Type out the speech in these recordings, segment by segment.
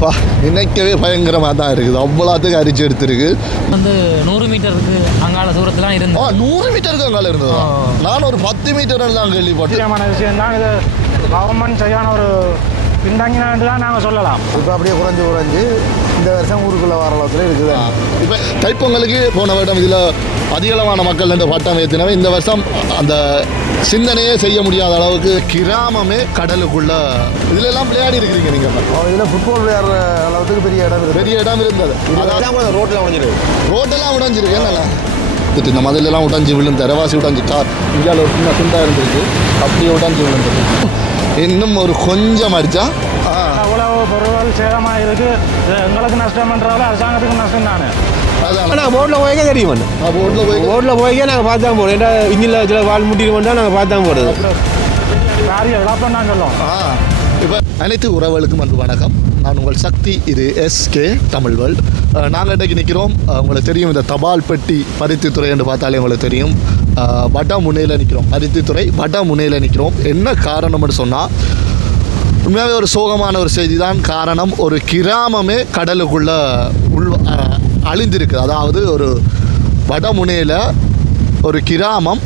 பா நினைக்கவே பயங்கரமாக தான் இருக்குது. அவ்வளோத்துக்கு அரிச்சு எடுத்திருக்கு. வந்து நூறு மீட்டருக்கு அங்கால தூரத்துலாம் ஆ இருந்து நூறு மீட்டருக்கு அங்கால இருந்ததா. நான் ஒரு பத்து மீட்டர் தான் கேள்விப்பட்டேன். முக்கியமான விஷயம் தான் இது. கவர்மெண்ட் சரியான ஒரு பின்தங்கினான்னு தான் நாங்கள் சொல்லலாம். இப்போ அப்படியே குறைஞ்சு குறைஞ்சு இந்த வருஷம் ஊருக்குள்ளே வர அளவுக்கு இருக்குது. இப்போ தைப்பொங்கலுக்கு போன வருடம் இதில் அதிகளவான மக்கள் ரெண்டு பட்டம் ஏற்றினவே இந்த வருஷம் அந்த சிந்தனையே செய்ய முடியாத அளவுக்கு கிராமமே கடலுக்குள்ள. இதுல எல்லாம் விளையாடி இருக்கிறீங்க நீங்கள் இதில் ஃபுட்பால் விளையாடுற அளவுக்கு பெரிய இடம் இருக்குது. பெரிய இடம் இருந்தது. ரோட்டில் உடஞ்சிருக்கு. ரோட்டெல்லாம் உடைஞ்சிருக்கு. என்னல திட்டு இந்த மதிலெல்லாம் உடைஞ்சு விழுந்த ரவாசி உடைஞ்சு கார் இந்தியாவில் ஒரு சின்ன துண்டா இருந்திருக்கு. அப்படியே உடைஞ்சு விழுந்தது இன்னும் ஒரு கொஞ்சம் அடிச்சா அவ்வளவு பொருள்கள் சேதமாக இருக்குது இது எங்களுக்கு நஷ்டம்ன்றதால அரசாங்கத்துக்கு நஷ்டம் தானே. ஆனால் போட்டில் போய்க்க தெரியும் ரோட்டில் போய் போட்டில் போய்க்க நாங்கள் பார்த்து தான் போடுவோம் ஏன்னா இஞ்சில் சில வால் முட்டிட்டு நாங்கள் பார்த்து தான் போடுறது காரிய இழப்பம் தான் சொல்லுவோம் ஆ இப்போ அனைத்து உறவுகளுக்கும் அன்பு வணக்கம். நான் உங்கள் சக்தி இது எஸ்கே தமிழ் வேர்ல்ட். நாங்கள் இன்றைக்கு நிற்கிறோம் உங்களுக்கு தெரியும் இந்த தபால் பெட்டி பருத்தித்துறை என்று பார்த்தாலே உங்களுக்கு தெரியும். வட முனையில் நிற்கிறோம் பருத்தித்துறை வட முனையில் நிற்கிறோம் என்ன காரணம்னு சொன்னால் உண்மையாகவே ஒரு சோகமான ஒரு செய்தி தான் காரணம் ஒரு கிராமமே கடலுக்குள்ளே உள் அழிந்திருக்கு. அதாவது ஒரு வடமுனையில் ஒரு கிராமம்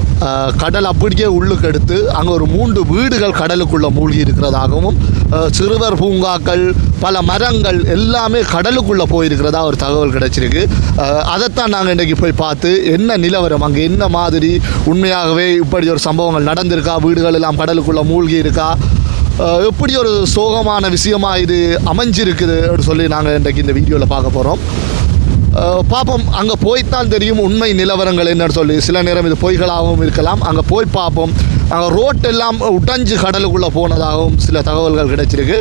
கடல் அப்படியே உள்ளுக்கு எடுத்து அங்கே ஒரு மூன்று வீடுகள் கடலுக்குள்ளே மூழ்கி இருக்கிறதாகவும் சிறுவர் பூங்காக்கள் பல மரங்கள் எல்லாமே கடலுக்குள்ளே போயிருக்கிறதா ஒரு தகவல் கிடைச்சிருக்கு. அதைத்தான் நாங்கள் இன்றைக்கி போய் பார்த்து என்ன நிலவரம் அங்கே என்ன மாதிரி உண்மையாகவே இப்படி ஒரு சம்பவங்கள் நடந்திருக்கா வீடுகள் எல்லாம் கடலுக்குள்ளே மூழ்கி இருக்கா எப்படி ஒரு சோகமான விஷயமா இது அமைஞ்சிருக்குது அப்படின்னு சொல்லி நாங்கள் இன்றைக்கு இந்த வீடியோவில் பார்க்க போகிறோம் பார்ப்போம் அங்கே போய்த்தான் தெரியும் உண்மை நிலவரங்கள் என்னன்னு சொல்லி. சில நேரம் இது பொய்களாகவும் இருக்கலாம். அங்கே போய் பார்ப்போம் அங்கே ரோட்டெல்லாம் உடஞ்சு கடலுக்குள்ளே போனதாகவும் சில தகவல்கள் கிடைச்சிருக்கு.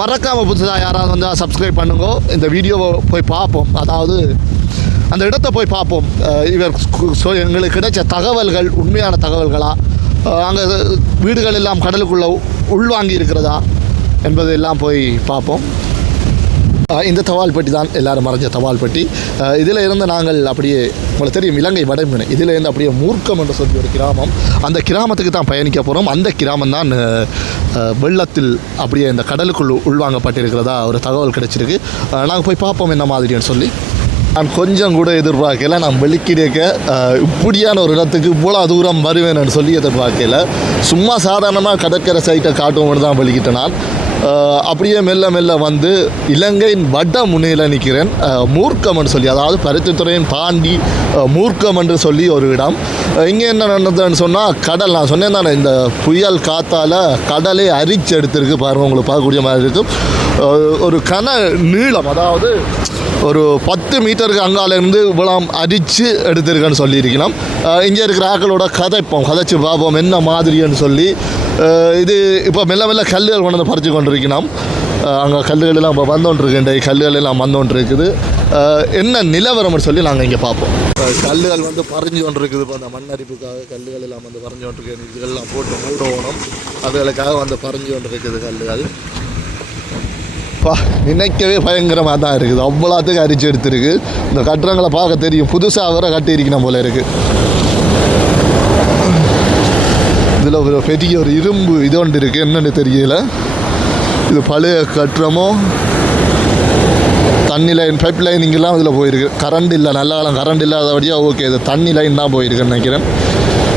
மறக்காமல் புதுசாக யாராவது வந்தால் சப்ஸ்கிரைப் பண்ணுங்கோ. இந்த வீடியோவை போய் பார்ப்போம் அதாவது அந்த இடத்த போய் பார்ப்போம் இவர் எங்களுக்கு கிடைச்ச தகவல்கள் உண்மையான தகவல்களா? அங்கே வீடுகள் எல்லாம் கடலுக்குள்ளே உள்வாங்கி இருக்கிறதா? என்பதெல்லாம் போய் பார்ப்போம் இந்த தபால் தான் எல்லாரும் மறைஞ்ச தவால்பட்டி. இதில் இருந்து நாங்கள் அப்படியே உங்களுக்கு தெரியும் இலங்கை வடமுனை. இதில் இருந்து அப்படியே மூர்க்கம் என்று சொல்லி ஒரு கிராமம். அந்த கிராமத்துக்கு தான் பயணிக்க போகிறோம் அந்த கிராமம் தான் வெள்ளத்தில் அப்படியே இந்த கடலுக்குள் உள்வாங்கப்பட்டிருக்கிறதா ஒரு தகவல் கிடைச்சிருக்கு. நாங்கள் போய் பார்ப்போம் என்ன மாதிரின்னு சொல்லி. நான் கொஞ்சம் கூட எதிர்பார்க்கல. நான் வெளிக்கிடக்க இப்படியான ஒரு இடத்துக்கு இவ்வளோ தூரம் வருவேன்னு சொல்லி எதிர்பார்க்கல. சும்மா சாதாரணமாக கடற்கரை சைட்டை காட்டுவோம்னு தான் வெளிக்கிட்டேன் நான். அப்படியே மெல்ல மெல்ல வந்து இலங்கையின் வட முனையில் நிற்கிறேன் மூர்க்கம் என்று சொல்லி அதாவது பருத்தித்துறையின் தாண்டி மூர்க்கம் என்று சொல்லி ஒரு இடம். இங்கே என்ன நடந்ததுன்னு சொன்னால் கடல். நான் சொன்னேன் தானே இந்த புயல் காத்தால் கடலே அரிச்சு எடுத்திருக்கு பாருங்கள் உங்களுக்கு பார்க்கக்கூடிய மாதிரி இருக்கும். ஒரு கன நீளம் அதாவது ஒரு பத்து மீட்டருக்கு அங்காலேருந்து இவ்வளோ அடித்து எடுத்திருக்கேன்னு சொல்லியிருக்கலாம். இங்கே இருக்கிற ஆக்களோட கதைப்போம் கதைச்சு பார்ப்போம் என்ன மாதிரின்னு சொல்லி. இது இப்போ மெல்ல மெல்ல கல்லுகள் கொண்டு வந்து பறித்து கொண்டிருக்கணும் அங்கே கல்லுகள் எல்லாம் இப்போ வந்தோன்ட்ருக்கு இந்த கல்லுகள் எல்லாம் வந்தோன்ட்ருக்குது என்ன நிலவரம்னு சொல்லி நாங்கள் இங்கே பார்ப்போம். கல்லுகள் வந்து பறிஞ்சு கொண்டிருக்குது இப்போ அந்த மண்ணரிப்புக்காக கல்லுகள் எல்லாம் வந்து பறிஞ்சு கொண்டிருக்கு இதுகள்லாம் போட்டு மூடணும் அதுகளுக்காக வந்து பறிஞ்சு கொண்டிருக்குது கல்லுகள். பா நினைக்கவே பயங்கரமாக தான் இருக்குது. அவ்வளோத்துக்கு அரிச்சு எடுத்துருக்கு. இந்த கட்டுறங்களை பார்க்க தெரியும். புதுசாக வர கட்டியிருக்கணும் போல இருக்குது இதில் ஒரு பெரிய ஒரு இரும்பு இது ஒன்று இருக்குது என்னென்னு தெரியல. இது பழைய கட்டுறமோ தண்ணி லைன் பைப் லைனிங்கெல்லாம் இதில் போயிருக்கு. கரண்ட் இல்லை நல்ல காலம் கரண்ட் இல்லாதபடியாக ஓகே இது தண்ணி லைன் தான் போயிருக்குன்னு நினைக்கிறேன்.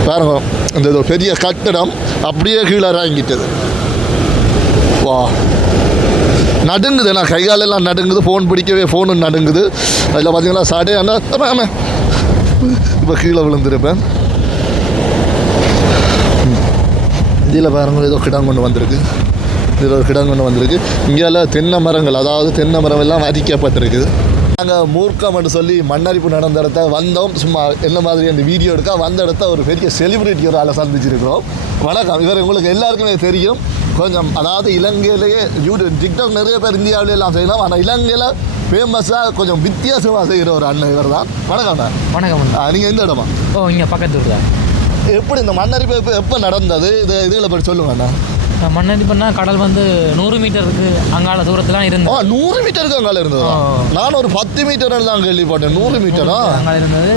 பாருங்க இந்த இது பெரிய கட்டடம் அப்படியே கீழே இறங்கிட்டது. வா. நடுங்குது நான் கை காலெல்லாம் நடுங்குது ஃபோன் பிடிக்கவே ஃபோனு நடுங்குது. அதில் பார்த்தீங்கன்னா சாடே அண்ணா இப்போ கீழே விழுந்திருப்பேன். இதில் பாருங்க ஏதோ கிடம் கொண்டு வந்திருக்கு. இதில் ஒரு கிடம் கொண்டு வந்திருக்கு. இங்கேல தென்னை மரங்கள் அதாவது தென்னை மரம் எல்லாம் அரிக்கப்பட்டிருக்குது நாங்கள் மூர்க்கம்னு சொல்லி மண்ணரிப்பு நடந்த இடத்த வந்தோம். சும்மா என்ன மாதிரி அந்த வீடியோ எடுக்க வந்த இடத்த ஒரு பெரிய செலிபிரிட்டி ஒரு ஆளை சந்திச்சிருக்கிறோம். வணக்கம். இவர் உங்களுக்கு எல்லாருக்குமே தெரியும். கொஞ்சம் அதாவது இலங்கையிலேயே யூடியூப் டிக்டாக் நிறைய பேர் இந்தியாவிலே எல்லாம் செய்யலாம். ஆனால் இலங்கையில் ஃபேமஸாக கொஞ்சம் வித்தியாசமாக செய்கிற ஒரு அண்ணன் இவர் தான் வணக்கம் அண்ணா. வணக்கம் நீங்கள் எந்த இடமா? ஓ இங்கே பக்கத்து ஊர் தான் எப்படி இந்த மண்ணரிப்பு எப்போ எப்போ நடந்தது? இது இதுகளை பற்றி சொல்லுங்க அண்ணா. மண்ணடிப்புனா கடல் வந்து நூறு மீட்டருக்கு அங்கால தூரத்துலாம் இருந்து ஆ நூறு மீட்டருக்கு அங்கால இருந்ததா. நான் ஒரு பத்து மீட்டர் தான் கேள்விப்பட்டேன். நூறு மீட்டரா? அங்கால இருந்தது.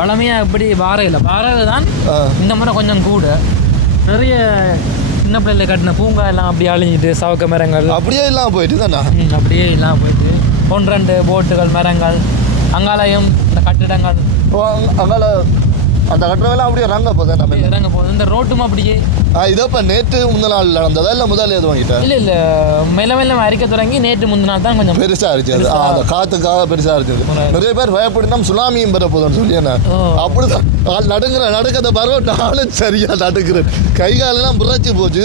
வளமையாக இப்படி பாறை இல்லை பாறை தான். இந்த முறை கொஞ்சம் கூட. நிறைய சின்ன பிள்ளைல கட்டின பூங்கா எல்லாம் அப்படியே அழிஞ்சிட்டு சவக்க மரங்கள். அப்படியே இல்லாமல் போயிட்டு தானே? அப்படியே எல்லாம் போயிட்டு. ஒன்று ரெண்டு போட்டுகள் மரங்கள் அங்காலயம் இந்த கட்டிடங்கள். அங்கால அந்த கட்டுறவெல்லாம் அப்படியே ரங்க போதே நம்ம இறங்க போகுது. இந்த ரோட்டும் அப்படியே. இதோ இப்போ நேற்று முந்தின நாள் நடந்ததா? இல்லை முதல்ல எது வாங்கிட்டேன் இல்லை இல்லை. மெல்ல மெல்ல அரிக்க தொடங்கி நேற்று முந்தின நாள் தான் கொஞ்சம் பெருசா இருந்துச்சு ஆ, அந்த காத்துக்காக பெருசா இருந்துச்சு நிறைய பேர் பயப்படினா சுனாமியும் பெற போதும்னு சொல்லி என்ன. அப்படிதான். நடுங்கிற நடுக்கத பரவ நானும் சரியா நடுக்கிறேன் கை காலெல்லாம் புரட்சி போச்சு.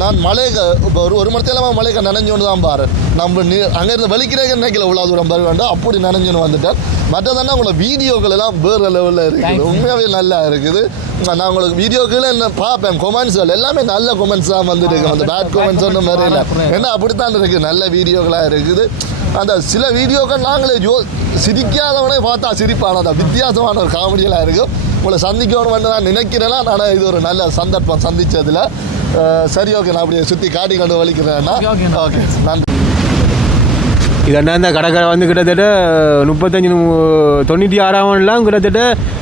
நான் மலைக்க இப்போ ஒரு ஒரு மரத்தையெல்லாம் மலைக்க நனைஞ்சோன்னு தான் பாரு. நம்ம நீ அங்கேருந்து வலிக்கிறேங்க நினைக்கல இவ்வளோ தூரம் பர வேண்டாம் அப்படி நனைஞ்சுன்னு வந்துட்டேன். மற்றதானே உங்களோட வீடியோக்கள் எல்லாம் வேறு லெவலில் இருக்குது. உண்மையாகவே நல்லா இருக்குது. நான் உங்களுக்கு வீடியோக்கள் என்ன பார்ப்பேன். கொமெண்ட்ஸ்கள் எல்லாமே நல்ல கொமெண்ட்ஸ் தான் வந்துட்டு இருக்கு. அந்த பேட் கொமெண்ட்ஸ் ஒன்றும் வேற இல்லை. ஏன்னா அப்படித்தான் இருக்குது நல்ல வீடியோக்களாக இருக்குது. அந்த சில வீடியோக்கள் நாங்களே ஜோ சிரிக்காதவனே பார்த்தா சிரிப்பான அந்த வித்தியாசமான ஒரு காமெடியெல்லாம் இருக்கும். உங்களை சந்திக்கணும்னு நான் நினைக்கிறேன்னா நான் இது ஒரு நல்ல சந்தர்ப்பம். சந்திச்சதுல. அஹ், சரி ஓகே நான் அப்படியே சுற்றி காட்டி கொண்டு வலிக்கிறேன்னா. ஓகே நன்றி. இதெல்லாம் இந்த கடற்கரை வந்து கிட்டத்தட்ட முப்பத்தஞ்சு தொண்ணூற்றி ஆறாவதுலாம் கிட்டத்தட்ட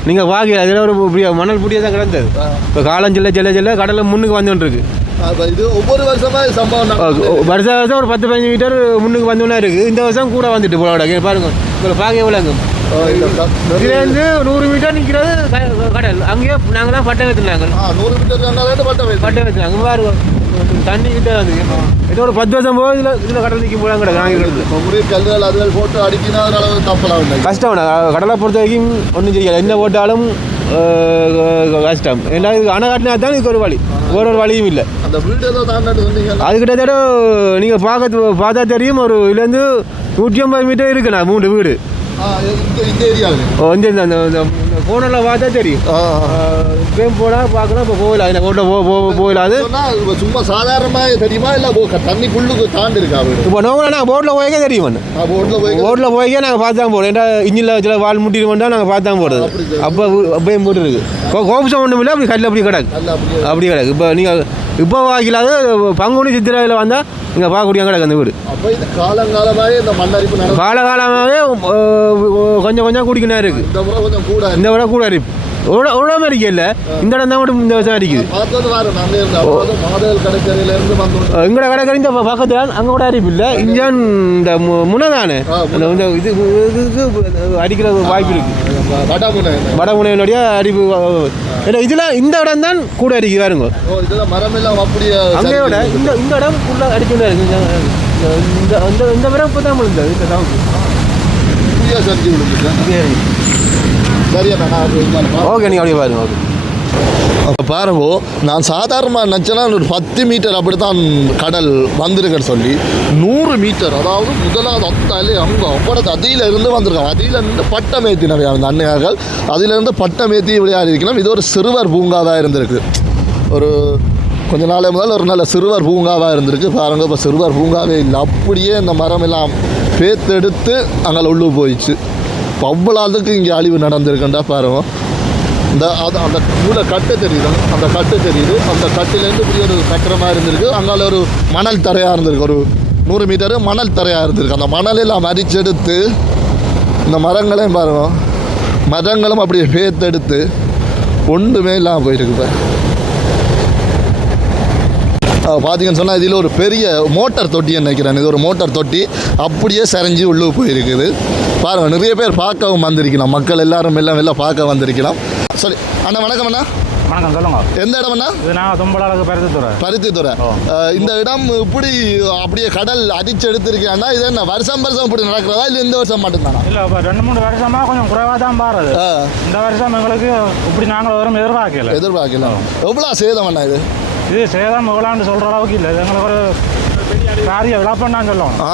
நீங்கள் வாகி அதில் ஒரு மணல் புடியே தான் கிடந்தது இப்போ காலம் செல்ல செல்ல செல்ல கடலில் முன்னுக்கு வந்துட்டுருக்கு இது ஒவ்வொரு வருஷமா சம்பவம் நடக்குது. வருஷம் வருஷம் ஒரு பத்து பதினஞ்சு மீட்டர் முன்னுக்கு வந்தோன்னே இருக்குது இந்த வருஷம் கூட வந்துட்டு போல பாருங்க. உங்களை பார்க்க க- இதுலேருந்து நூறு மீட்டர். நிற்கிறது கடல். அங்கேயே நாங்களாம் பட்டம் வைத்துனாங்க ஆ நூறு மீட்டர் வைத்து பட்டம் வைத்துனாங்க பாருங்க. தண்ணி கிட்ட வந்து. ஏதோ ஒரு பத்து வருஷம் போது இதில் இதில் கடல் நிற்க போலாம் கிடக்கு. நாங்கள் முறை கல்லுகள் அதுகள் போட்டு அடிக்கினா தப்பலாம் கஷ்டம். கடலை பொறுத்த வரைக்கும் ஒன்றும் செய்யலை. என்ன போட்டாலும் கஷ்டம். ஏன்னா இது அணை காட்டினா தான் இதுக்கு ஒரு வழி. வேற ஒரு வழியும் இல்லை. அது கிட்டத்தட்ட நீங்கள் பார்க்க பார்த்தா தெரியும் ஒரு இதுலேருந்து நூற்றி ஐம்பது மீட்டர் இருக்குண்ணா மூணு வீடு. இந்த இந்த ஏரியாவில் ஓ, இந்த அந்த ஃபோனில் பார்த்தா தெரியும் பேம் போனால் பார்க்கலாம் இப்போ போகல அதில் போட்ட போ போகலாது சும்மா சாதாரணமாக தெரியுமா இல்லை தண்ணி புல்லுக்கு தாண்டி இருக்கா இப்போ நோம்பல நாங்கள் போட்டில் போய்க்கே தெரியும் போட்டில் போய் ரோட்டில் போய்க்கே நாங்கள் பார்த்து தான் போகிறோம் ஏன்னா இன்ஜினில் சில வால் முட்டிடுவோம்னா நாங்கள் பார்த்து தான் சரி. அப்போ அப்பயும் போட்டுருக்கு கோபம் ஒன்றும் இல்லை அப்படி கல்லில் அப்படி கிடக்கு அப்படி கிடக்கு இப்போ நீங்கள் இப்போ வாக்கிலாது பங்குனி சித்திரையில் வந்தால் நீங்கள் பார்க்கக்கூடிய கிடக்கு அந்த வீடு. காலங்காலமாகவே இந்த மண்ணரிப்பு காலகாலமாகவே கொஞ்சம் கொஞ்சம் குடிக்கணும் இருக்குது இந்த விட கூட அரிப்பு மாதிரி இல்லை இந்த இடம் தான் மட்டும் இந்த வருஷம் வந்தோம் எங்கட கடற்கரை இந்த பக்கத்தில் அங்கே கூட அரிப்பு இல்லை. இஞ்சான் இந்த முனை. தானே இந்த இது அடிக்கிற வாய்ப்பு இருக்குது வடமுனை வடமுனையினுடைய அரிப்பு ஏன்னா இதில் இந்த இடம் தான் கூட அரிக்கு பாருங்க. இதெல்லாம் அங்கே விட இந்த இந்த இடம் ஃபுல்லாக அடிச்சுட்டு இருக்கு. இந்த- இந்த இந்த மரம் இப்போ தான் முடிந்தது இந்த சவுண்டு ஓகே நீங்கள் அப்படியே பாருங்க ஓகே அப்போ பாருங்க நான் சாதாரணமாக நினச்சேன்னா ஒரு பத்து மீட்டர் அப்படி தான் கடல் வந்திருக்குன்னு சொல்லி நூறு மீட்டர் அதாவது முதலாவது அத்தாலே அங்கே அவ்வளோ அதில் இருந்து வந்திருக்காங்க. அதில் இருந்து பட்டம் ஏற்றினவை அந்த அன்னையார்கள் அதிலிருந்து பட்டம் ஏற்றி விளையாடி இருக்கணும் இது ஒரு சிறுவர் பூங்காவாக இருந்திருக்கு. ஒரு கொஞ்ச நாள் முதல் ஒரு நல்ல சிறுவர் பூங்காவாக இருந்திருக்கு. பாருங்க இப்போ சிறுவர் பூங்காவே இல்லை. அப்படியே இந்த மரம் எல்லாம் பேத்தெடுத்து அங்கே உள்ளு போயிடுச்சு. இப்போ அவ்வளோ இங்கே அழிவு நடந்திருக்குண்டா பாருங்க இந்த அது அந்த மூளை கட்டு தெரியுது? அந்த கட்டு தெரியுது. அந்த கட்டிலேருந்து இப்படி ஒரு சக்கரமாக இருந்திருக்கு. அங்கால ஒரு மணல் தரையாக இருந்திருக்கு. ஒரு நூறு மீட்டரு மணல் தரையாக இருந்திருக்கு. அந்த மணலெல்லாம் மறிச்செடுத்து இந்த மரங்களையும் பாருங்க. மரங்களும் அப்படியே பேத்தெடுத்து ஒன்றுமே இல்லாமல் போயிருக்கு இப்போ பார்த்தீங்கன்னு சொன்னால் இதில் ஒரு பெரிய மோட்டார் தொட்டி நினைக்கிறேன் இது ஒரு மோட்டார் தொட்டி. அப்படியே சரிஞ்சு உள்ளே போயிருக்குது. பாருங்கள் நிறைய பேர் பார்க்கவும் வந்திருக்கலாம். மக்கள் எல்லாரும் எல்லாம் வெளில பார்க்க வந்திருக்கலாம். சரி அண்ணா வணக்கம் அண்ணா. வணக்கம் சொல்லுங்க. எந்த இடம் அண்ணா? இது நான் பருத்தித்துறை. பருத்தித்துறை. இந்த இடம் இப்படி அப்படியே கடல் அடிச்சு எடுத்திருக்கேன்னா இது என்ன வருஷம் வருஷம் இப்படி நடக்கிறதா இல்லை இந்த வருஷம் மட்டும்தானா? இல்லை இப்போ ரெண்டு மூணு வருஷமா கொஞ்சம் குறைவாக தான் பாருது. இந்த வருஷம் எங்களுக்கு இப்படி நாங்கள் வரும் எதிர்பார்க்கல. எதிர்பார்க்கலாம் எவ்வளோ சேதம் அண்ணா இது? இது சேதம் எவ்வளோன்னு சொல்கிற அளவுக்கு இல்லை. இது எங்களுக்கு ஒரு காரிய விழாப்பம் தான் சொல்லணும் ஆ.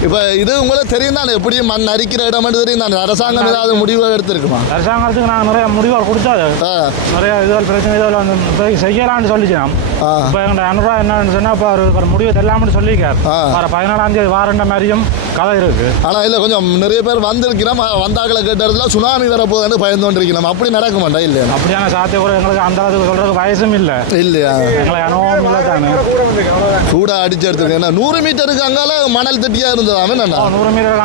இப்போ இது உங்களுக்கு தெரியும் தானே எப்படி மண் அரிக்கிற இடம் தெரியும் தானே அரசாங்கம் ஏதாவது முடிவு எடுத்திருக்குமா? அரசாங்கத்துக்கு நாங்கள் நிறைய முடிவுகள் கொடுத்தாது ஆ. நிறைய இதுகள் பிரச்சனை இதுகள் வந்து செய்யலாம்னு சொல்லிச்சோம் ஆ. இப்போ எங்கள்ட்ட அனுரா என்னன்னு சொன்னால் இப்போ ஒரு முடிவு தெரியலாம்னு சொல்லிக்கார் ஆ. வர பதினாலாம் தேதி வாரண்ட மாதிரியும் கதை இருக்கு. ஆனால் இல்லை கொஞ்சம் நிறைய பேர் வந்திருக்கிறோம். வந்தாக்களை கேட்ட இடத்துல சுனாமி வரப்போகுதுன்னு பயந்து கொண்டிருக்கிறோம். அப்படி நடக்க மாட்டா இல்லையா? அப்படியான சாத்தியக்கூட எங்களுக்கு அந்த அளவுக்கு சொல்கிறதுக்கு வயசும் இல்லை. இல்லையா? எங்களுக்கு அனுபவம் இல்லை தானே. கூட அடிச்சு எடுத்துருக்கேன் நூறு மீட்டருக்கு அங்கால மணல் தட்டியாக இருந்தது. ஓ, நூறு மீட்டர்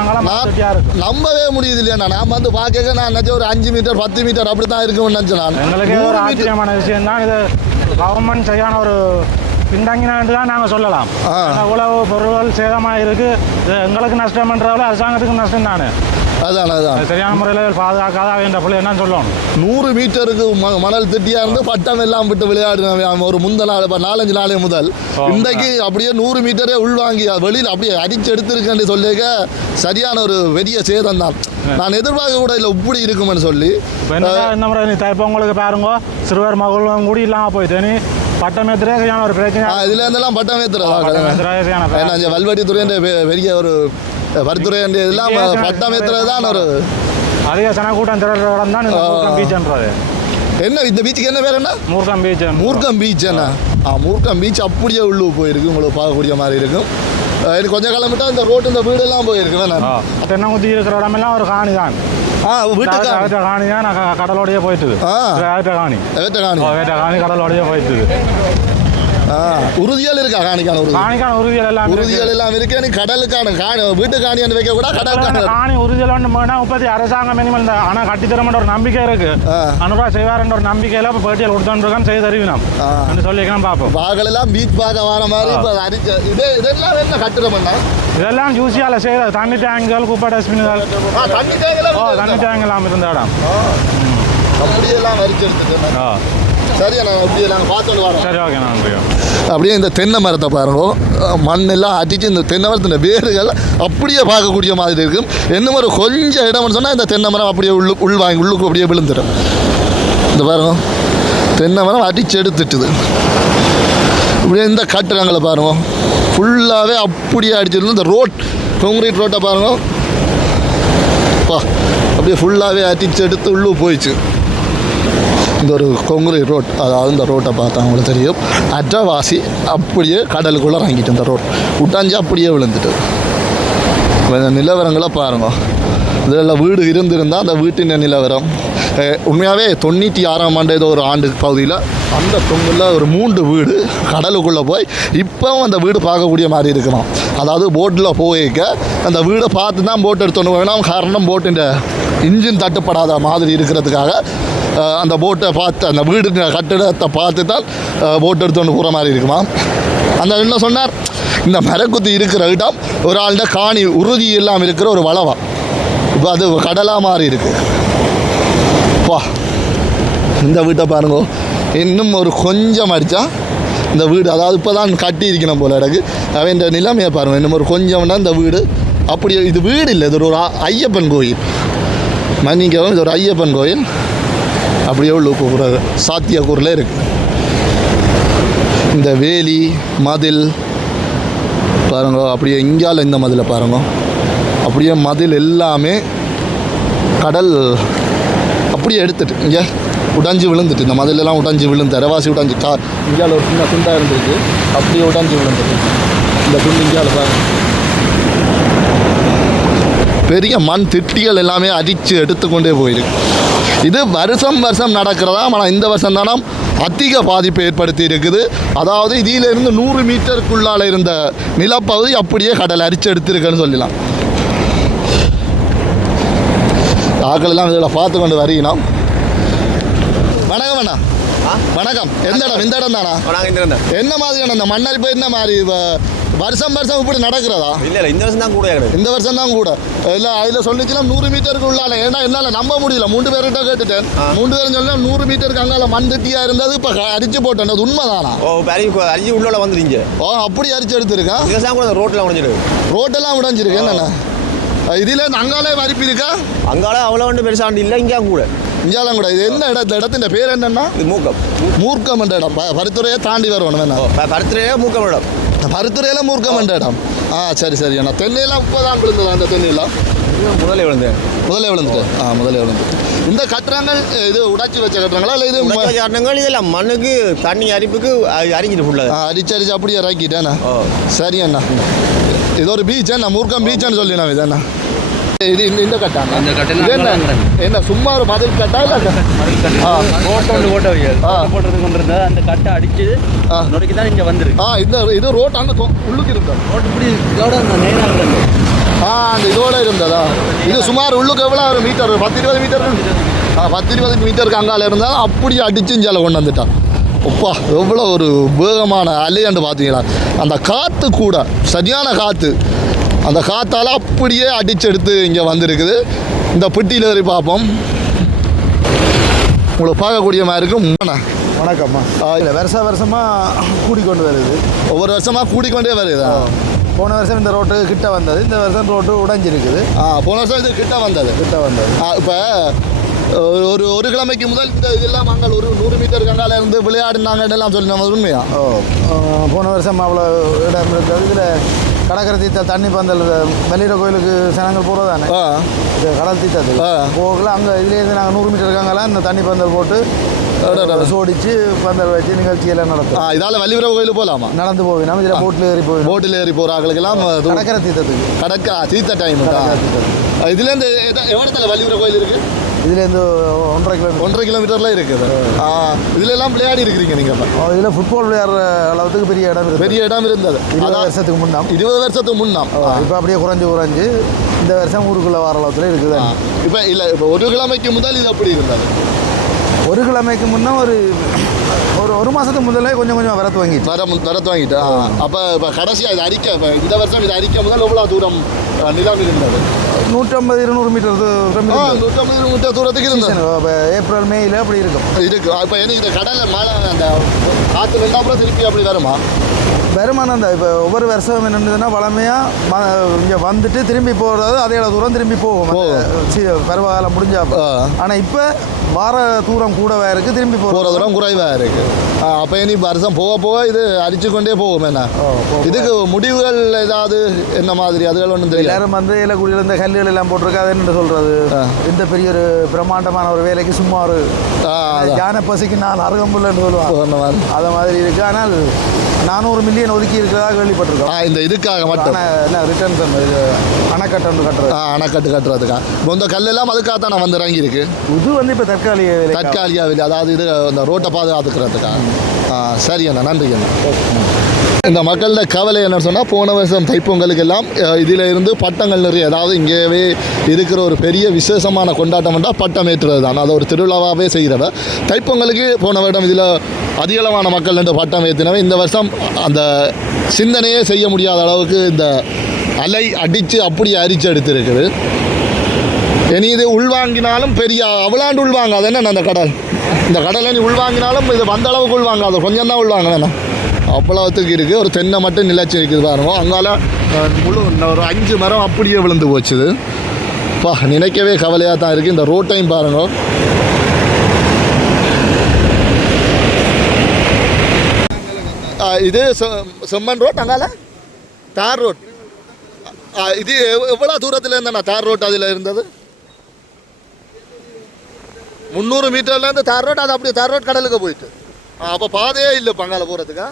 நம்பவே முடியுது இல்லையா நான் வந்து பார்க்க நான் நினச்சேன் ஒரு அஞ்சு மீட்டர் பத்து மீட்டர் அப்படி தான் இருக்கும்னு நினச்சேன் நான். எங்களுக்கே ஒரு ஆச்சரியமான விஷயம் தான் இது கவர்மெண்ட் சரியான ஒரு பின்தங்கினான்னு தான் நாங்கள் சொல்லலாம். இவ்வளவு பொருட்கள் சேதமாக இருக்கு இது எங்களுக்கு நஷ்டம்ன்றதால அரசாங்கத்துக்கு நஷ்டம் தானே அதான் அதான். சரியான முறையில் பாதுகாக்காத என்ற பிள்ளை என்ன சொல்லணும் நூறு மீட்டருக்கு மணல் திட்டியா இருந்து பட்டம் எல்லாம் விட்டு விளையாடினவன் ஒரு முந்த நாள் நாலஞ்சு நாளே முதல். இன்றைக்கு அப்படியே நூறு மீட்டரே உள்வாங்கி வெளியில் அப்படியே அடிச்சு எடுத்திருக்கேன்னு சொல்லிக்க சரியான ஒரு பெரிய சேதம் தான் நான் எதிர்பார்க்க கூட இல்லை இப்படி இருக்குமென்னு சொல்லி. என்ன இந்த முறை உங்களுக்கு பாருங்க சிறுவர் மகளும் கூட இல்லாமல் போயிட்டு நீ பட்டமேத்திரே சரியான ஒரு பிரச்சனை. இதுல இருந்தெல்லாம் பட்டம் ஏத்துறதா பட்டமேத்திரே சரியான ஏன்னா இங்க வல்வடித்துறைன்ற பெ- பெரிய ஒரு வரித்துறை எல்லாம் பட்டம் ஏத்துறது தான் ஒரு அதிக சனக்கூட்டம் திரடுற இடம் தான் இந்த மூர்க்கம் பீச்ன்றது. என்ன இந்த பீச்சுக்கு என்ன பேர் என்ன? மூர்க்கம் பீச் மூர்க்கம் பீச் என்ன? ஆ மூர்க்கம் பீச் அப்படியே உள்ளு போயிருக்கு உங்களுக்கு பார்க்கக்கூடிய மாதிரி இருக்கும் இது கொஞ்சம் கிளம்பிட்டா இந்த ரோட்டு இந்த வீடெல்லாம் போயிருக்கு வேணா தென்னங்குத்தி இருக்கிற இடமெல்லாம் ஒரு காணி தான். ஆ வீட்டுக்கு வேட்ட காணி. தான் கடலோடயே போயிட்டுது. வேட்ட காணி. வேட்ட காணி. வேட்ட காணி கடலோடயே போயிட்டுது. உறுதியால் இருக்கா? காணிக்கான உறுதி? காணிக்கான உறுதிகள் எல்லாம். உறுதிகள் எல்லாம் இருக்கு நீ கடலுக்கான காணி வீட்டு காணியான்னு வைக்க கூட கடலுக்கான காணி உறுதியில் முப்பத்தி அரசாங்கம் மினிமல் இந்த ஆனால் கட்டித்தரமாட்ட ஒரு நம்பிக்கை இருக்கு. அனுபவா செய்வார்ன்ற ஒரு நம்பிக்கையில இப்போ பேட்டியில் கொடுத்தோன்றிருக்கான் செய்து தருவினோம். சொல்லிக்கலாம் பார்ப்போம். பாகல் எல்லாம் பீச் பார்க்க வர மாதிரி இப்போ இது இதெல்லாம் என்ன கட்டிடம்னா இதெல்லாம் ஜூசியால செய்யறது. தண்ணி டேங்குகள் குப்பை டஸ்ட்பின்கள் தண்ணி டேங்கெல்லாம் ஓ தண்ணி டேங்க் எல்லாம் இருந்த இடம். அப்படியெல்லாம் வரிச்சு எடுத்துட்டு ஓ சரியா நாங்கள் பார்த்துட்டு வரோம். சரி ஓகே நன்றி அப்படியே இந்த தென்னை மரத்தை பாருங்க. மண்ணெல்லாம் அடித்து இந்த தென்னை மரத்தின் வேர்கள் அப்படியே பார்க்கக்கூடிய மாதிரி இருக்கும் என்ன ஒரு கொஞ்சம் இடம்னு சொன்னால் இந்த தென்னை மரம் அப்படியே உள்ளு உள் வாங்கி உள்ளுக்கு அப்படியே விழுந்துடும். இந்த பாருங்க. தென்னை மரம் அடித்து எடுத்துட்டுது. இப்படியே இந்த கட்டுறாங்கள பாருங்க. ஃபுல்லாகவே அப்படியே அடிச்சிருந்து இந்த ரோட் கான்கிரீட் ரோட்டை பாருங்க. பா அப்படியே ஃபுல்லாகவே அடிச்சு எடுத்து உள்ளு போயிடுச்சு. இந்த ஒரு கொங்குரி ரோட் அதாவது இந்த ரோட்டை பார்த்தா அவங்களுக்கு தெரியும். அற்றவாசி அப்படியே கடலுக்குள்ளே இறங்கிட்டு இந்த ரோட் விட்டாஞ்சு அப்படியே விழுந்துட்டு. கொஞ்சம் நிலவரங்களை பாருங்க. இதில் வீடு இருந்திருந்தால் அந்த வீட்டின் நிலவரம். உண்மையாகவே தொண்ணூற்றி ஆறாம் ஆண்டு ஏதோ ஒரு ஆண்டு பகுதியில் அந்த தொங்குல ஒரு மூன்று வீடு கடலுக்குள்ளே போய் இப்போவும் அந்த வீடு பார்க்கக்கூடிய மாதிரி இருக்கணும் அதாவது போட்டில் போயிருக்க அந்த வீடை பார்த்து தான் போட் எடுத்துன்னு வேணாம் காரணம் போட்டின் இன்ஜின் தட்டுப்படாத மாதிரி இருக்கிறதுக்காக அந்த போட்டை பார்த்து அந்த வீடு கட்டிடத்தை பார்த்து தான் போட் எடுத்துகிட்டு போகிற மாதிரி இருக்குமா? அந்த என்ன சொன்னார்? இந்த மரக்குத்தி இருக்கிற இடம் ஒரு ஆள்கிட்ட காணி உறுதி இல்லாமல் இருக்கிற ஒரு வளவா. இப்போ அது கடலாக மாறி இருக்கு. வா. இந்த வீட்டை பாருங்க. இன்னும் ஒரு கொஞ்சம் அடித்தா இந்த வீடு அதாவது இப்போ தான் கட்டி இருக்கணும் போல எனக்கு அவன் இந்த நிலைமையை பாருங்க. இன்னும் ஒரு கொஞ்சம்னா இந்த வீடு அப்படி இது வீடு இல்லை இது ஒரு ஐயப்பன் கோயில். மன்னிக்கவும் இது ஒரு ஐயப்பன் கோயில். அப்படியே உள்ள கூற சாத்தியக்கூரில் இருக்குது இந்த வேலி மதில் பாருங்க அப்படியே இங்கால இந்த மதிலை பாருங்க. அப்படியே மதில் எல்லாமே கடல் அப்படியே எடுத்துட்டு இங்கே உடைஞ்சு விழுந்துட்டு இந்த மதிலெல்லாம் உடைஞ்சு விழுந்து ரவாசி உடைஞ்சு கார் இங்கால ஒரு சின்ன துண்டாக இருந்துருக்கு. அப்படியே உடைஞ்சு விழுந்துட்டு இந்த துண்டு இங்கால பாருங்க. பெரிய மண் திட்டிகள் எல்லாமே அடித்து எடுத்துக்கொண்டே போயிருக்கு. இது வருஷம் வருஷம் நடக்கிறதா? ஆனால் இந்த வருஷம் தானே? அதிக பாதிப்பை ஏற்படுத்தி இருக்குது. அதாவது இதிலிருந்து நூறு மீட்டருக்குள்ளால் இருந்த நிலப்பகுதி அப்படியே கடல் அரிச்சு எடுத்திருக்குன்னு சொல்லலாம். ஆக்கள் எல்லாம் இதில் பார்த்து கொண்டு வருகிறோம் வணக்கம் அண்ணா. வணக்கம். எந்த இடம்? இந்த இடம் தானா? என்ன மாதிரியான இந்த மண்ணரிப்பு? என்ன மாதிரி வருஷம் வருஷம் இப்படி நடக்கிறதா? இல்லை இல்லை இந்த வருஷம் தான் கூட இந்த வருஷம் தான் கூட. இல்லை அதில் சொல்லிச்சுன்னா நூறு மீட்டருக்கு உள்ளால. ஏன்னா என்னால் நம்ப முடியல. மூன்று பேர்கிட்ட கேட்டுட்டேன். மூன்று பேரும் சொன்னா நூறு மீட்டருக்கு அங்கால மண் திட்டியாக இருந்தது இப்போ அரிச்சு போட்டேன். அது உண்மைதானா? ஓ இப்போ அரிஞ்சு உள்ள வந்துருங்க ஓ அப்படி அரிச்சு எடுத்திருக்கா? வருஷம் கூட ரோட்டில் உடஞ்சிருக்கு. ரோட்டெல்லாம் உடைஞ்சிருக்கு. என்னண்ணா இதில் அங்காலே மறிப்பு இருக்கா அங்கால அவ்வளோ ஒன்றும் பெருசாண்டு இல்லை இங்கே கூட. இங்கெல்லாம் கூட. இது என்ன இந்த இடத்தின் பேர் என்னன்னா? இது மூக்கம் மூர்க்கம் என்ற இடம். பருத்துறையை தாண்டி வரணும் என்ன? பருத்திரையே மூக்கம் இடம். பருத்துறையில் மூர்க்கம் என்ற இடம் ஆ சரி சரி. அண்ணா தென்னையெல்லாம் இப்போ தான் விழுந்ததா அந்த தென்னையெல்லாம்? முதல்ல விழுந்தேன். முதலே விழுந்துட்டு. ஆ முதலே விழுந்துட்டு இந்த கட்டுறாங்கள் இது உடைச்சி வச்ச கட்டுறாங்களா இல்லை இது காரணங்கள் இதெல்லாம் மண்ணுக்கு தண்ணி அரிப்புக்கு அது அரிஞ்சிட்டு ஆ, ஃபுல்லாக அடிச்சு அடிச்சு அப்படியே இறக்கிட்டேண்ணா சரி அண்ணா. இது ஒரு பீச் அண்ணா மூர்க்கம் பீச்னு சொல்லி நான் இதண்ணா இது இந்த இந்த கட்டாங்க அந்த கட்டை இது என்ன? என்ன சும்மா ஒரு மதில் கட்டா இல்லை? ஆ. ரோட்டோண்டு ஓட்ட வையாது ஆ. போட்டது கொண்டு இருந்தா அந்த கட்டை அடிச்சு. நொடிக்கு தான் இங்கே வந்துருக்கு. ஆ இந்த இது ரோட் அங்கே தொ- உள்ளுக்கு இருந்தது? ரோட்டு இப்படி இதோட அந்த நேராக இருக்கு ஆ அந்த இதோட இருந்ததா? இது சுமார் உள்ளுக்கு எவ்வளோ? ஒரு மீட்டர் பத்து இருபது மீட்டர். ஆ பத்து இருபது மீட்டருக்கு அங்கால இருந்தாலும் அப்படியே அடிச்சு இஞ்சால கொண்டு வந்துட்டான். அப்பா எவ்வளோ ஒரு வேகமான அலையாண்டு பார்த்தீங்களா? அந்த காற்று கூட சரியான காற்று அந்த காற்றால் அப்படியே அடிச்செடுத்து இங்கே வந்திருக்குது. இந்த பெட்டியில் ஏறி பார்ப்போம். உங்களை பார்க்கக்கூடிய மாதிரி இருக்கும். வணக்கம்மா. இல்லை. வருஷ வருஷமாக கூடிக்கொண்டு வருது. ஒவ்வொரு வருஷமாக கூடிக்கொண்டே வருதா? போன வருஷம் இந்த ரோட்டு கிட்ட வந்தது. இந்த வருஷம் ரோட்டு உடைஞ்சிருக்குது. ஆ போன வருஷம் இது கிட்ட வந்தது. கிட்ட வந்தது. இப்போ ஒரு ஒரு கிழமைக்கு முதல் இந்த இதெல்லாம் நாங்கள் ஒரு நூறு மீட்டர் கங்கால இருந்து விளையாடினாங்க எல்லாம் சொல்லி நம்ம உண்மையா? ஓ. போன வருஷம் அவ்வளோ இடம் இருந்தது. இதில் கடற்கரை தீர்த்த தண்ணி பந்தல் வெளியிற கோயிலுக்கு சனங்கள் போகிறதானே இது கடல் தீர்த்தது. போகல அங்கே இதுலேருந்து நாங்கள் நூறு மீட்டர் இருக்காங்கலாம் இந்த தண்ணி பந்தல் போட்டு சோடிச்சு பந்தல் வச்சு நிகழ்ச்சியெல்லாம் ஆ நடத்தும் இதால் வள்ளிபுர கோயிலுக்கு போகலாமா நடந்து போவினோம் இதில் போட்டில் ஏறி போவினோம் போட்டில் ஏறி போகிற ஆளுக்கெல்லாம் அது கடற்கரை தீர்த்தத்துக்கு கடற்கா தீர்த்த டைம் கடற்கரை தீர்த்தத்துக்கு இதுலேருந்து எவ்வளோத்துல கோயில் இருக்குது இதுலேருந்து ஒன்றரை கிலோமீட்டர். ஒன்றரை கிலோமீட்டர்ல இருக்குது. ஆ இதுல எல்லாம் விளையாடி இருக்கிறீங்க நீங்கள் இப்போ இதில் ஃபுட்பால் விளையாடுற அளவுக்கு பெரிய இடம் இருக்குது. பெரிய இடம் இருந்தது. இருபது வருஷத்துக்கு முன்னாம் இருபது வருஷத்துக்கு முன்னாம் இப்போ அப்படியே குறைஞ்சு குறைஞ்சு இந்த வருஷம் ஊருக்குள்ளே வர அளவுக்கு இருக்குது. இப்போ இல்லை இப்போ ஒரு கிழமைக்கு முதல் இது அப்படி இருந்தது. ஒரு கிழமைக்கு முன்னே ஒரு ஒரு ஒரு மாதத்துக்கு முதல்ல கொஞ்சம் கொஞ்சம் வரத்து வாங்கிட்டு வர வரத்து வாங்கிட்டு அப்போ இப்போ கடைசியாக இது இப்போ இந்த வருஷம் இது அரிக்க முதல் எவ்வளோ தூரம் நிலம் இருந்தது? நூற்றம்பது இருநூறு மீட்டர். நூற்றம்பது மீட்டர் தூரத்துக்கு இருந்தது ஏப்ரல் மேயில் அப்படி இருக்கும். இருக்கு. இப்போ எனக்கு இந்த கடலில் மழை அந்த காற்று நின்றா அப்புறம் திருப்பி அப்படி வருமா? வருமானம் தான். இப்போ ஒவ்வொரு வருஷம் என்னதுன்னா வளமையாக இங்கே வந்துட்டு திரும்பி போகிறது அதே தூரம் திரும்பி போகும். பருவகாலம் முடிஞ்சா. ஆனால் இப்போ வார தூரம் கூடவே இருக்குது திரும்பி போகிற தூரம் குறைவாக இருக்கு. ஆ, அப்போ இனி வருஷம் போக போக இது அடிச்சு கொண்டே போகும் என்ன? இதுக்கு முடிவுகள் ஏதாவது என்ன மாதிரி? அதுகள் ஒன்றும் தெரியல. எல்லாரும் வந்து இலக்குடியில் இந்த கல்லுகள் எல்லாம் போட்டிருக்கு அது என்ன சொல்றது? ஆ. இந்த பெரிய ஒரு பிரம்மாண்டமான ஒரு வேலைக்கு சும்மா ஒரு. யானை பசிக்கு நான் அருகம்புல்லன்னு சொல்லுவாங்க. அது மாதிரி இருக்கு. ஆனால் நானூறு மில்லியன் ஒதுக்கி இருக்கிறதா கேள்விப்பட்டிருக்கோம். இந்த இதுக்காக மட்டும். என்ன ரிட்டர்ன் அணைக்கட்டு கட்டுறது. அணைக்கட்டு கட்டுறதுக்கா. இப்போ இந்த கல்லெல்லாம் அதுக்காக தான் வந்து இறங்கி இருக்கு இது வந்து இப்போ தற்காலிக வேலை தற்காலிக வெளி அதாவது இது இந்த ரோட்டை பாதுகாத்துக்கிறதுக்கா? சரி அண்ணா நன்றி அண்ணா. இந்த மக்களோட கவலை என்னன்னு சொன்னால் போன வருஷம் தைப்பொங்கலுக்கு எல்லாம் இதில் இருந்து பட்டங்கள் நிறைய அதாவது இங்கேயே இருக்கிற ஒரு பெரிய விசேஷமான கொண்டாட்டம் என்றால் பட்டம் ஏற்றுறது தான். அதை ஒரு திருவிழாவாகவே செய்கிறவ தைப்பொங்கலுக்கு போன வருடம் இதில் அதிகளவான மக்கள் ரெண்டு பட்டம் ஏற்றினவை இந்த வருஷம் அந்த சிந்தனையே செய்ய முடியாத அளவுக்கு இந்த அலை அடித்து அப்படியே அரிச்சு எடுத்திருக்குது. இனி இது உள்வாங்கினாலும் பெரிய அவளாண்டு உள்வாங்க அது என்ன அந்த கடல்? இந்த கடலை நீ உள்வாங்கினாலும் இது வந்த அளவுக்கு உள்வாங்க அது கொஞ்சம் தான் உள்வாங்க வேணாம் அவ்வளோத்துக்கு இருக்குது ஒரு தென்னை மட்டும் நிலச்சி இருக்குது பாருங்க. அங்கால முழு ஒரு அஞ்சு மரம் அப்படியே விழுந்து போச்சுது. பா நினைக்கவே கவலையாக தான் இருக்குது இந்த ரோட்டையும் பாருங்க. இது செ- செம்மண் ரோட் அங்கால? தார் ரோட் இது எவ்வளோ தூரத்தில் இருந்தேண்ணா தார் ரோட் அதில் இருந்தது? முந்நூறு மீட்டர்லேருந்து தார் ரோட் அது அப்படியே தார் ரோட் கடலுக்கு போயிட்டு. அப்போ பாதையே இல்லை பங்கால போகிறதுக்கா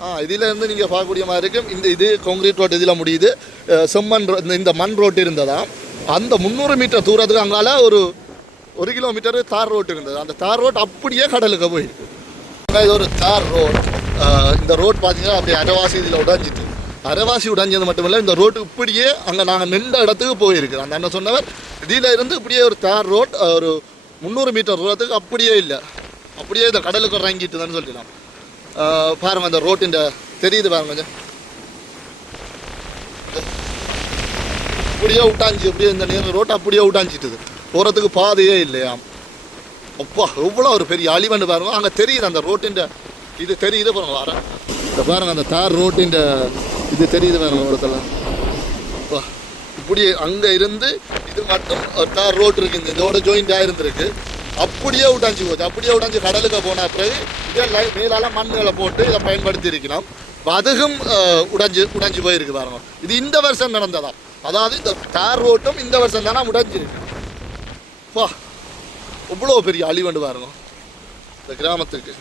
ஆ இதிலேருந்து நீங்கள் பார்க்கக்கூடிய மாதிரி இருக்கும் இந்த இது கான்கிரீட் ரோட் இதில் முடியுது. செம்மண் இந்த- இந்த மண் ரோட் இருந்ததா? அந்த முந்நூறு மீட்டர் தூரத்துக்கு அங்கால ஒரு ஒரு கிலோமீட்டர் தார் ரோட் இருந்தது. அந்த தார் ரோட் அப்படியே கடலுக்கு போயிருக்கு. இது ஒரு தார் ரோட் இந்த ரோட் பார்த்தீங்கன்னா அப்படியே அரைவாசி இதில் உடஞ்சிட்டு. அரைவாசி உடஞ்சது மட்டும் இல்லை இந்த ரோட்டு இப்படியே அங்கே நாங்கள் நின்ற இடத்துக்கு போயிருக்கிறோம் அந்த என்ன சொன்னவர் இதில் இருந்து இப்படியே ஒரு தார் ரோட் ஒரு முந்நூறு மீட்டர் தூரத்துக்கு அப்படியே இல்லை. அப்படியே இந்த கடலுக்கு இறங்கிட்டு தான் சொல்லிடலாம். பாருங்க அந்த ரோட்டின் தெரியுது பாருங்க கொஞ்சம். அப்படியே விட்டாஞ்சி அப்படியே இந்த நேரம் ரோட்டை அப்படியே விட்டாஞ்சிட்டுது போகிறதுக்கு பாதையே இல்லையாம் அப்பா எவ்வளோ ஒரு பெரிய அழிவண்டு பாருங்க. அங்கே தெரியுது அந்த ரோட்டின் இது தெரியுது பாருங்க வர. இந்த பாருங்க அந்த தார் ரோட்டின் இது தெரியுது பாருங்க இடத்துல. அப்பா இப்படி அங்கே இருந்து இது மட்டும் ஒரு தார் ரோட் இருக்குது. இந்த இதோட ஜாயிண்ட் ஆகிருந்துருக்கு அப்படியே விட்டாஞ்சி போச்சு. அப்படியே விட்டாஞ்சி கடலுக்கு போன பிறகு இதே லை- மேலால மண்ணுகளை போட்டு இதை பயன்படுத்தி இருக்கலாம் அதுவும் உடைஞ்சு உடைஞ்சு போயிருக்கு பாருங்க. இது இந்த வருஷம் நடந்ததா? அதாவது இந்த தார் ரோட்டும் இந்த வருஷம் தானே உடைஞ்சிருக்கு பா இவ்வளோ பெரிய அழிவண்டு பாருங்க. இந்த கிராமத்துக்கு.